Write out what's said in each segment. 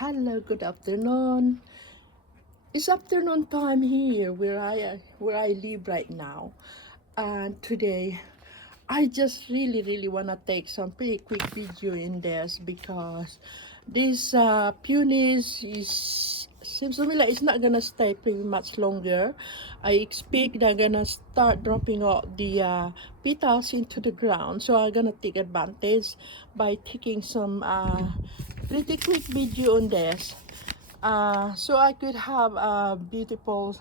Hello, good afternoon. It's afternoon time here where I live right now. And today I just really wanna take some pretty quick video in this because this peonies is seems to me like it's not gonna stay pretty much longer. I expect they're gonna start dropping out the petals into the ground, so I'm gonna take advantage by taking some pretty quick video on this. So I could have beautiful,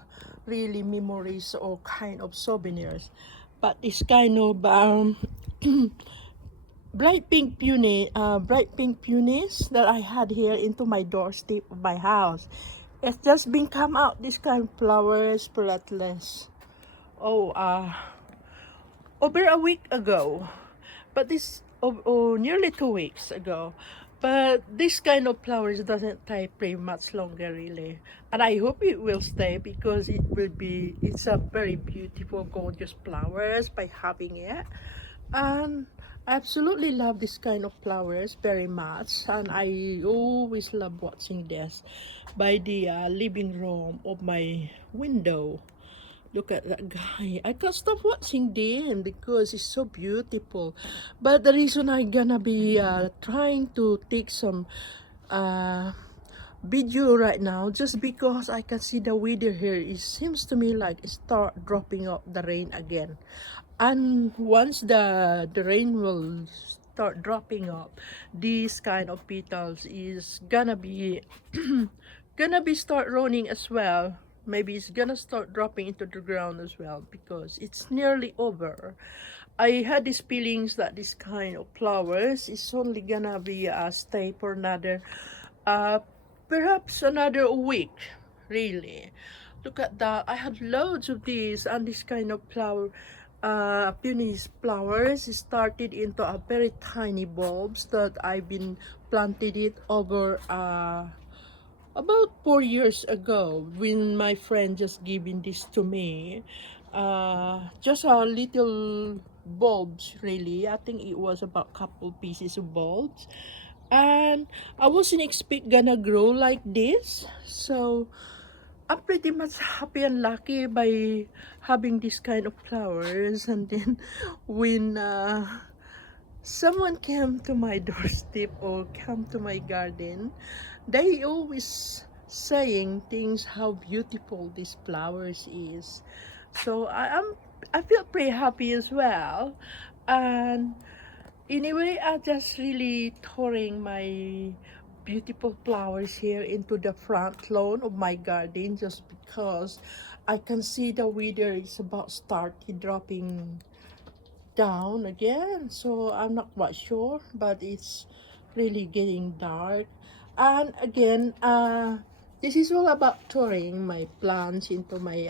really memories or kind of souvenirs. But it's kind of bright pink peonies that I had here into my doorstep of my house. It's just been come out this kind of flowers, platelets. Oh, over a week ago, but nearly 2 weeks ago. But this kind of flowers doesn't stay pretty much longer really, and I hope it will stay because it's a very beautiful gorgeous flowers by having it. And I absolutely love this kind of flowers very much, and I always love watching this by the living room of my window. Look at that guy. I can't stop watching them because it's so beautiful. But the reason I gonna be trying to take some uh, video right now just because I can see the weather here. It seems to me like it start dropping off the rain again. And once the rain will start dropping off, these kind of petals is gonna be gonna be start running as well. Maybe it's gonna start dropping into the ground as well because it's nearly over. I had these feelings that this kind of flowers is only gonna be stay for another uh perhaps another week, really. Look at that. I had loads of these, and this kind of flower peonies flowers started into a very tiny bulbs that I've been planted it over about 4 years ago when my friend just giving this to me. Just a little bulbs really. I think it was about couple pieces of bulbs, and I wasn't expect gonna grow like this. So I'm pretty much happy and lucky by having this kind of flowers. And then when someone came to my doorstep or come to my garden, they always saying things how beautiful these flowers is. So I feel pretty happy as well. And anyway, I just really touring my beautiful flowers here into the front lawn of my garden just because I can see the weather is about started dropping down again. So I'm not quite sure, but it's really getting dark. And again, this is all about touring my plants into my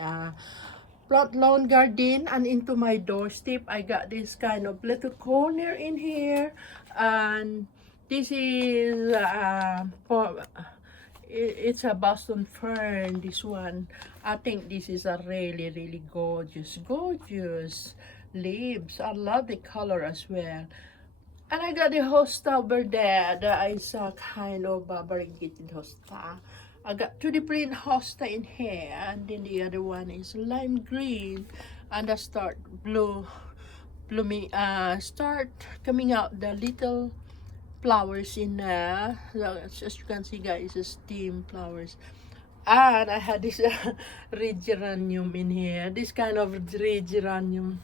front lawn garden and into my doorstep. I got this kind of little corner in here, and this is for it's a Boston fern. This one, I think this is a really gorgeous leaves. I love the color as well. And I got the hosta over there. That is a kind of variegated hosta. I got two different hosta in here, and then the other one is lime green, and I start blooming. Start coming out the little flowers in there. As you can see, guys, it's steam flowers. And I had this red geranium in here. This kind of red geranium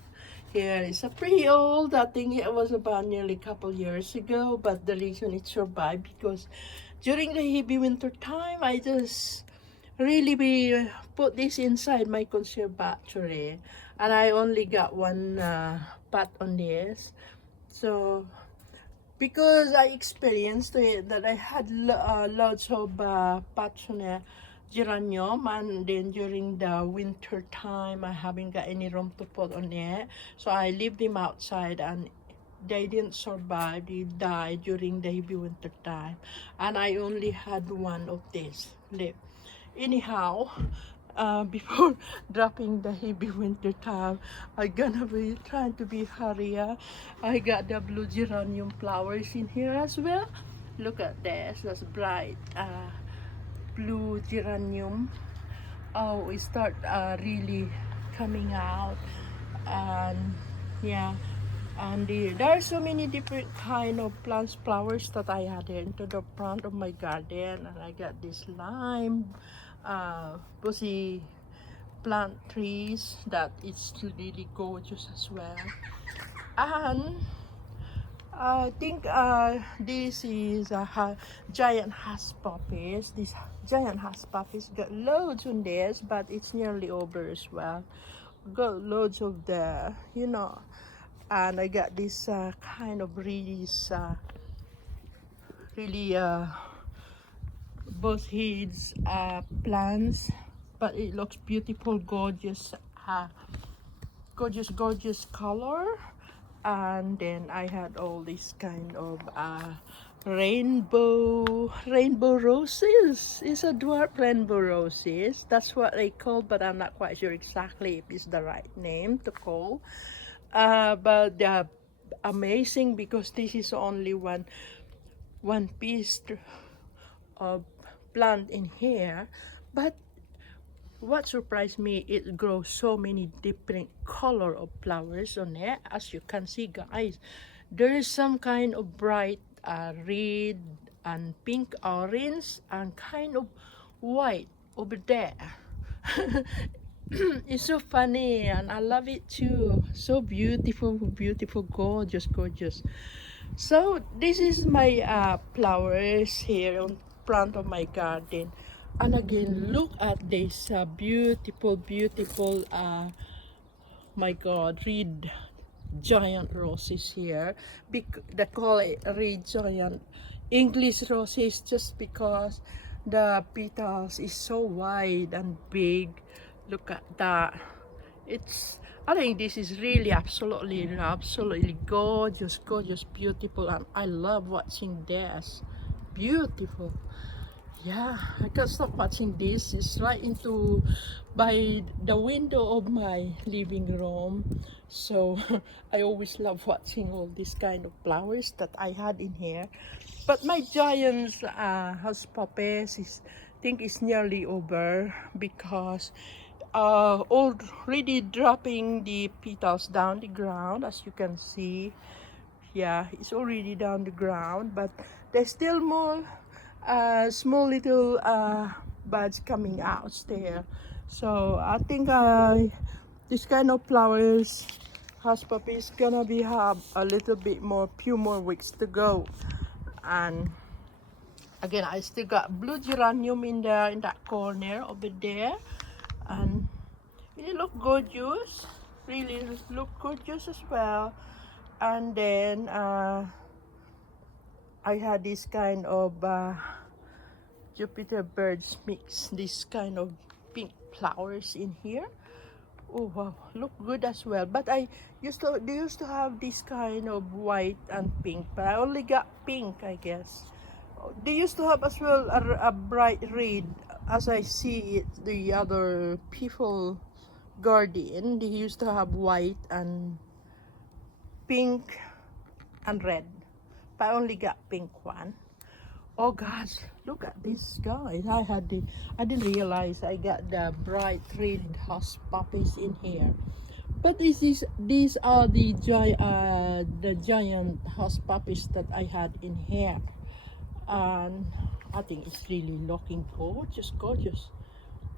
here is a pretty old. I think it was about nearly a couple years ago. But the reason it survived because during the heavy winter time, I just really be put this inside my conservatory, and I only got one pot on this. So because I experienced it that I had lots of pots on geranium, and then during the winter time I haven't got any room to put on it, so I leave them outside, and they didn't survive. They died during the heavy winter time, and I only had one of this left. Anyhow, before dropping the heavy winter time, I gonna be trying to be hurrier. I got the blue geranium flowers in here as well. Look at this, that's bright blue geranium. Oh, it start really coming out. And yeah, and there are so many different kind of plants, flowers that I had into the front of my garden. And I got this lime bushy plant trees that it's really gorgeous as well. And I think this is a giant husk puppies. This giant husk puppies got loads on this, but it's nearly over as well. Got loads of the, you know, and I got this kind of really both heads plants, but it looks beautiful, gorgeous, gorgeous color. And then I had all this kind of rainbow roses. It's a dwarf rainbow roses, that's what they call, but I'm not quite sure exactly if it's the right name to call. But they're amazing because this is only one piece of plant in here, but what surprised me, it grows so many different color of flowers on it. As you can see, guys, there is some kind of bright red and pink orange and kind of white over there. It's so funny and I love it too. So beautiful, gorgeous. So this is my flowers here on front of my garden. And again, look at this beautiful my god, red giant roses here. They call it red giant English roses just because the petals is so wide and big. Look at that. I think this is really absolutely gorgeous, beautiful, and I love watching this. Beautiful. Yeah, I can't stop watching this. It's right into by the window of my living room. So I always love watching all these kind of flowers that I had in here. But my giant house puppies think is nearly over because already dropping the petals down the ground, as you can see. Yeah, it's already down the ground, but there's still more small little buds coming out there. So I think this kind of flowers house puppy is gonna be have a little bit more, few more weeks to go. And again, I still got blue geranium in that corner over there, and it look gorgeous, really look gorgeous as well. And then I had this kind of Jupiter birds mix, this kind of pink flowers in here. Oh wow, look good as well. But they used to have this kind of white and pink, but I only got pink, I guess. They used to have as well a bright red, as I see it. The other people garden, they used to have white and pink and red, but I only got pink one. Oh gosh, look at this, guys. I didn't realize I got the bright red house puppies in here. But these are the giant house puppies that I had in here. And I think it's really looking gorgeous.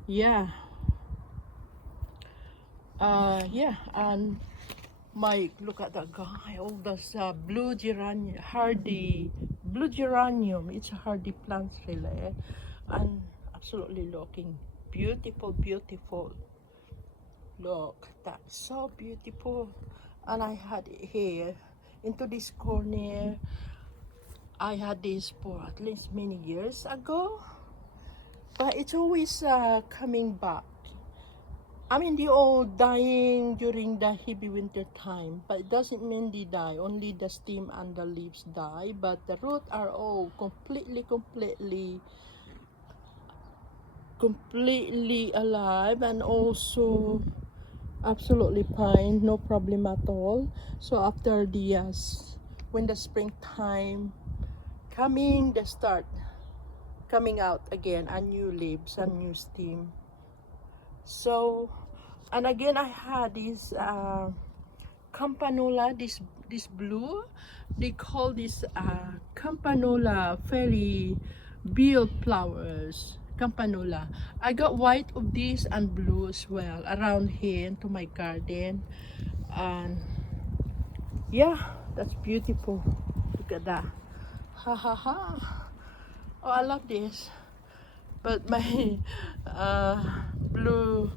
Yeah. Yeah, and look at that guy, all this blue geranium, blue geranium. It's a hardy plant really, and absolutely looking beautiful. Look, that's so beautiful. And I had it here into this corner. I had this for at least many years ago, but it's always coming back. I mean, they all dying during the heavy winter time, but it doesn't mean they die. Only the stem and the leaves die, but the root are all completely alive and also absolutely fine, no problem at all. So after when the springtime they start coming out again, a new leaves, a new stem. So, and again I had this campanula, this blue, they call this campanula fairy bill flowers, campanula. I got white of this and blue as well around here into my garden. And yeah, that's beautiful. Look at that. Ha ha ha. Oh, I love this. But my blue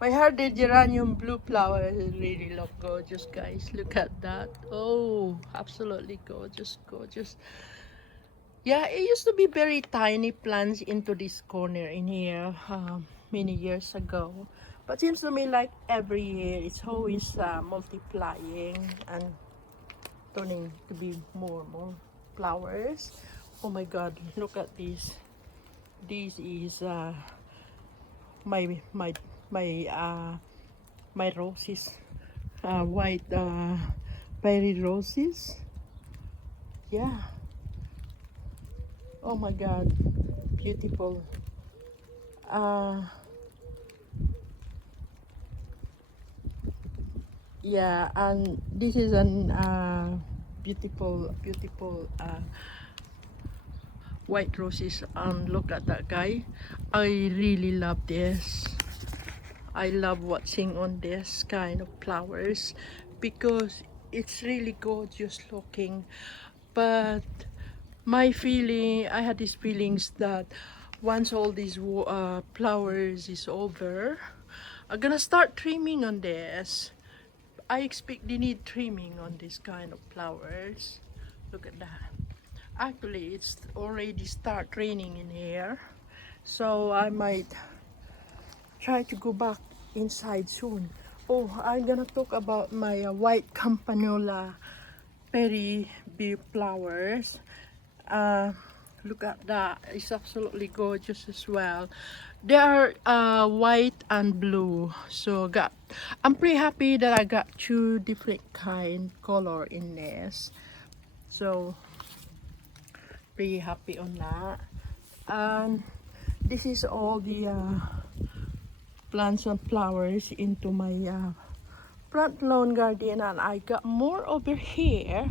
my hardy geranium blue flower really look gorgeous, guys. Look at that. Oh, absolutely gorgeous, gorgeous. Yeah, it used to be very tiny plants into this corner in here many years ago. But seems to me like every year it's always multiplying and turning to be more and more flowers. Oh my god, look at this. This is my my my my roses, white berry roses. Yeah, oh my god, beautiful. Yeah, and this is an beautiful white roses. And look at that guy. I really love this. I love watching on this kind of flowers because it's really gorgeous looking. But I had these feelings that once all these flowers is over, I'm gonna start trimming on this. I expect they need trimming on this kind of flowers. Look at that. Actually, it's already start raining in here, so I might try to go back inside soon. Oh, I'm gonna talk about my white campanula berry bee flowers. Look at that, it's absolutely gorgeous as well. They are white and blue, so I'm pretty happy that I got two different kind color in this, so pretty happy on that. And this is all the plants and flowers into my front lawn garden, and I got more over here.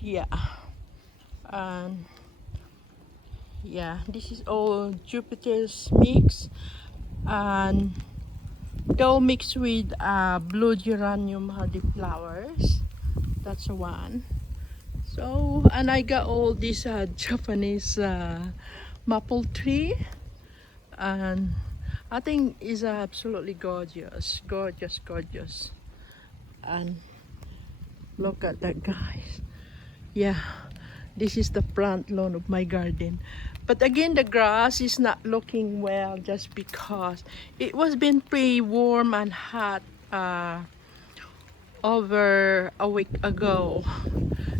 Yeah, and yeah, this is all Jupiter's mix, and though mixed with blue geranium hardy flowers. That's one. So, and I got all these Japanese maple tree, and I think is absolutely gorgeous, gorgeous, gorgeous. And look at that, guys. Yeah, this is the front lawn of my garden. But again, the grass is not looking well just because it was been pretty warm and hot over a week ago.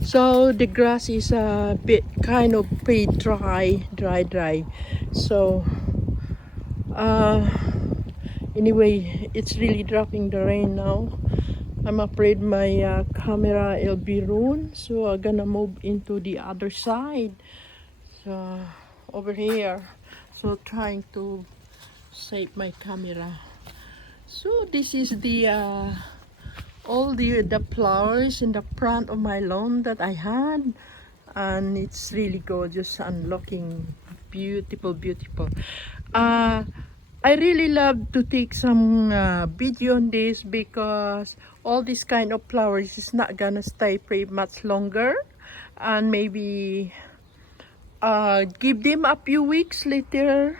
So the grass is a bit kind of pretty dry. So anyway, it's really dropping the rain now. I'm afraid my camera will be ruined, so I'm gonna move into the other side, so over here, so trying to save my camera. So this is the all the flowers in the front of my lawn that I had, and it's really gorgeous and looking beautiful. I really love to take some video on this because all this kind of flowers is not gonna stay pretty much longer, and maybe give them a few weeks later.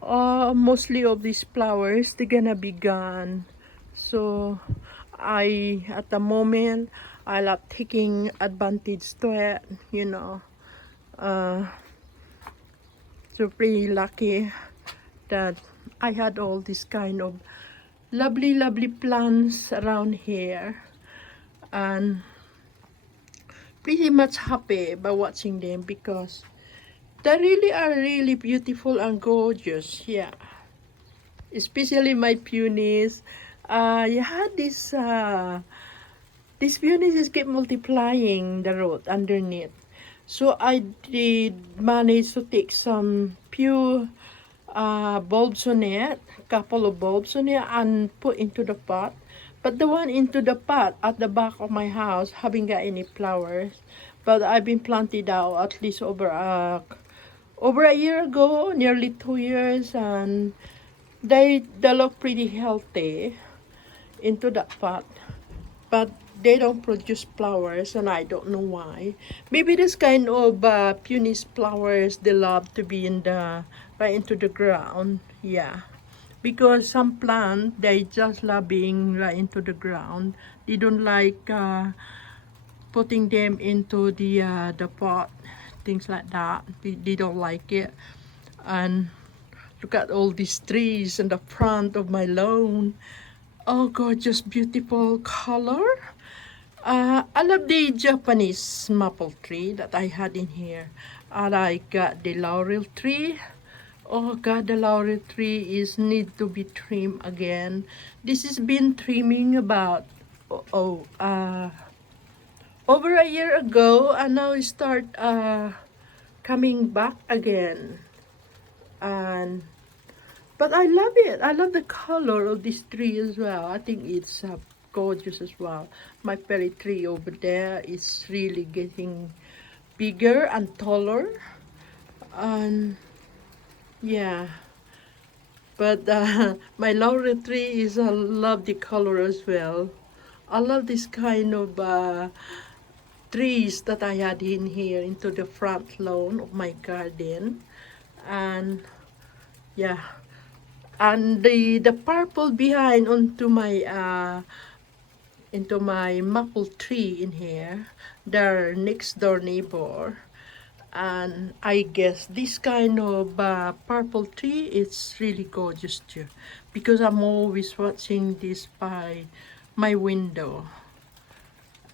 Mostly of these flowers they're gonna be gone, so at the moment I love taking advantage to it, you know. So pretty lucky that I had all this kind of lovely plants around here, and pretty much happy by watching them because they really are really beautiful and gorgeous. Yeah, especially my peonies. You had this These peonies just keep multiplying the root underneath. So I did manage to take some few bulbs on it, couple of bulbs on it, and put into the pot. But the one into the pot at the back of my house haven't got any flowers. But I've been planted out at least over a year ago, nearly 2 years, and they look pretty healthy into that pot. But they don't produce flowers, and I don't know why. Maybe this kind of peonies flowers, they love to be in the right into the ground. Yeah, because some plant they just love being right into the ground. They don't like putting them into the pot, things like that. They don't like it. And look at all these trees in the front of my lawn. Oh, gorgeous, beautiful color. I love the Japanese maple tree that I had in here. And I got the laurel tree. Oh God, the laurel tree is need to be trimmed again. This has been trimming about over a year ago, and now it start coming back again. And but I love it. I love the color of this tree as well. I think it's gorgeous as well. My berry tree over there is really getting bigger and taller. And yeah, but my laurel tree is a lovely color as well. I love this kind of trees that I had in here into the front lawn of my garden. And yeah, and the purple behind onto my into my maple tree in here, their next door neighbor. And I guess this kind of purple tree is really gorgeous too, because I'm always watching this by my window.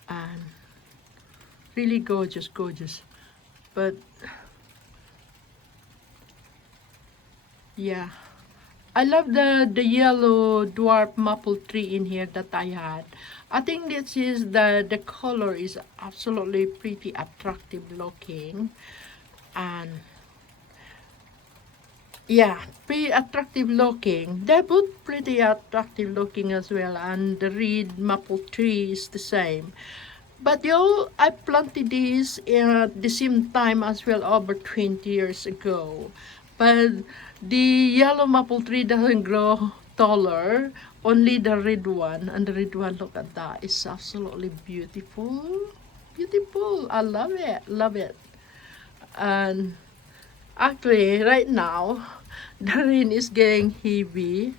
And really gorgeous, gorgeous. But yeah, I love the yellow dwarf maple tree in here that I had. I think this is the color is absolutely pretty attractive looking. And yeah, pretty attractive looking. They're both pretty attractive looking as well, and the red maple tree is the same. But I planted these at the same time as well over 20 years ago. But the yellow maple tree doesn't grow taller, only the red one. And the red one, look at that, it's absolutely beautiful. Beautiful. I love it. Love it. And actually, right now, the rain is getting heavy.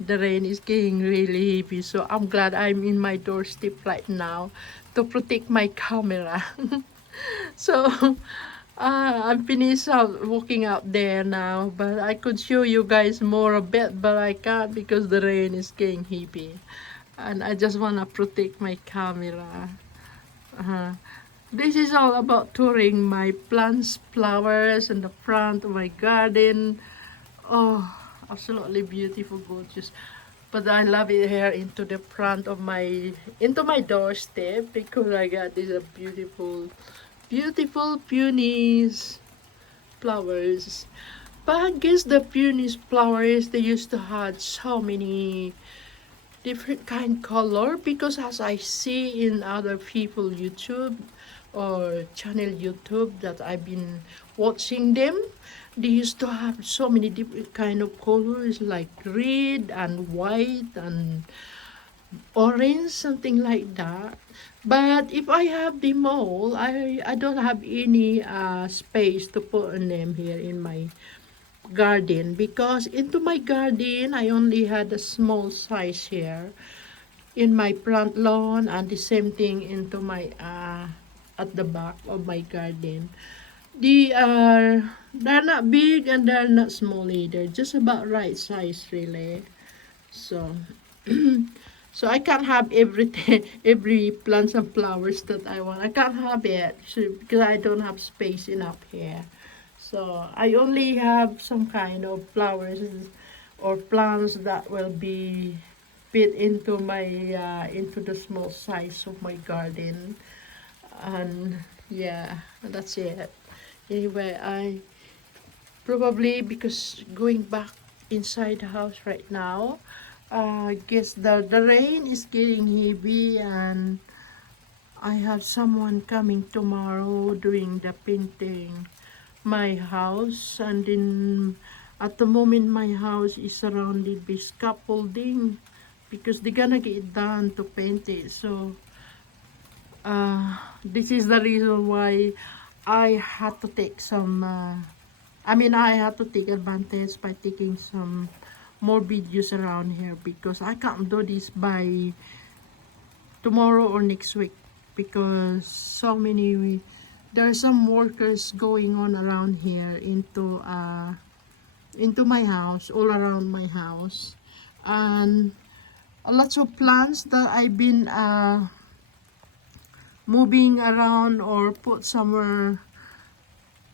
The rain is getting really heavy, so I'm glad I'm in my doorstep right now to protect my camera. So I'm finished out walking out there now, but I could show you guys more a bit, but I can't because the rain is getting heavy, and I just want to protect my camera. This is all about touring my plants, flowers in the front of my garden. Oh, absolutely beautiful, gorgeous. But I love it here into the front of into my doorstep, because I got these beautiful, beautiful peonies flowers. But I guess the peonies flowers, they used to have so many different kind color, because as I see in other people YouTube or channel YouTube that I've been watching them, they used to have so many different kind of colors like red and white and orange, something like that. But if I have them all, I don't have any space to put on them here in my garden, because into my garden I only had a small size here in my front lawn, and the same thing into my at the back of my garden. They're not big and they're not small either, just about right size really. So so I can't have everything every plants and flowers that I want. I can't have it, because I don't have space enough here. So I only have some kind of flowers or plants that will be fit into my into the small size of my garden. And yeah, that's it. Anyway, I probably, because going back inside the house right now, guess the rain is getting heavy, and I have someone coming tomorrow doing the painting my house. And then at the moment my house is surrounded by scaffolding because they're gonna get it done to paint it. So this is the reason why I had to take some I had to take advantage by taking some more videos around here, because I can't do this by tomorrow or next week, because there are some workers going on around here into my house, all around my house, and lots of plants that I've been moving around or put somewhere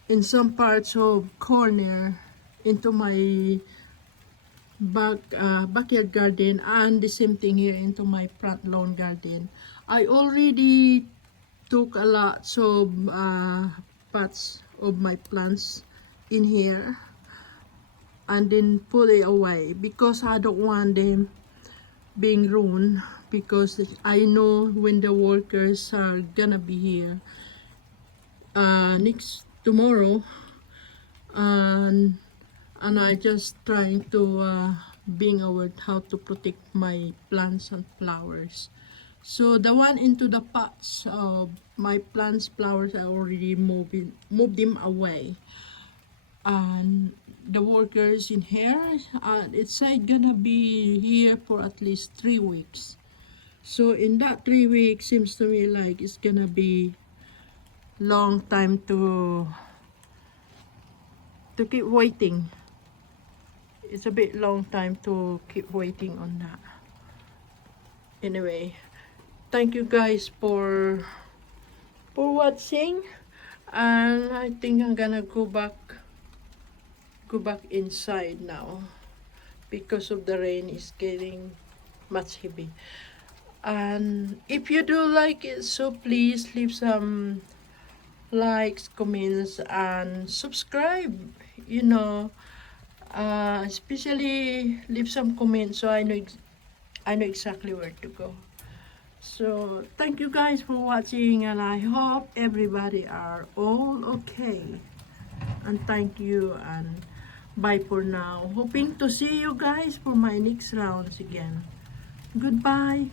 in some parts of corner into my backyard garden, and the same thing here into my front lawn garden. I already took a lot of pots of my plants in here and then put it away, because I don't want them being ruined, because I know when the workers are gonna be here next tomorrow, and I just trying to being aware how to protect my plants and flowers. So the one into the pots of my plants, flowers, I already moved them away. And the workers in here, it's gonna be here for at least 3 weeks. So in that 3 weeks, seems to me like it's gonna be long time to keep waiting. It's a bit long time to keep waiting on that. Anyway, thank you guys for watching, and I think I'm gonna go back inside now, because of the rain is getting much heavy. And if you do like it, so please leave some likes, comments, and subscribe, especially leave some comments so I know exactly where to go. So thank you guys for watching, and I hope everybody are all okay. And thank you, and bye for now. Hoping to see you guys for my next rounds again. Goodbye.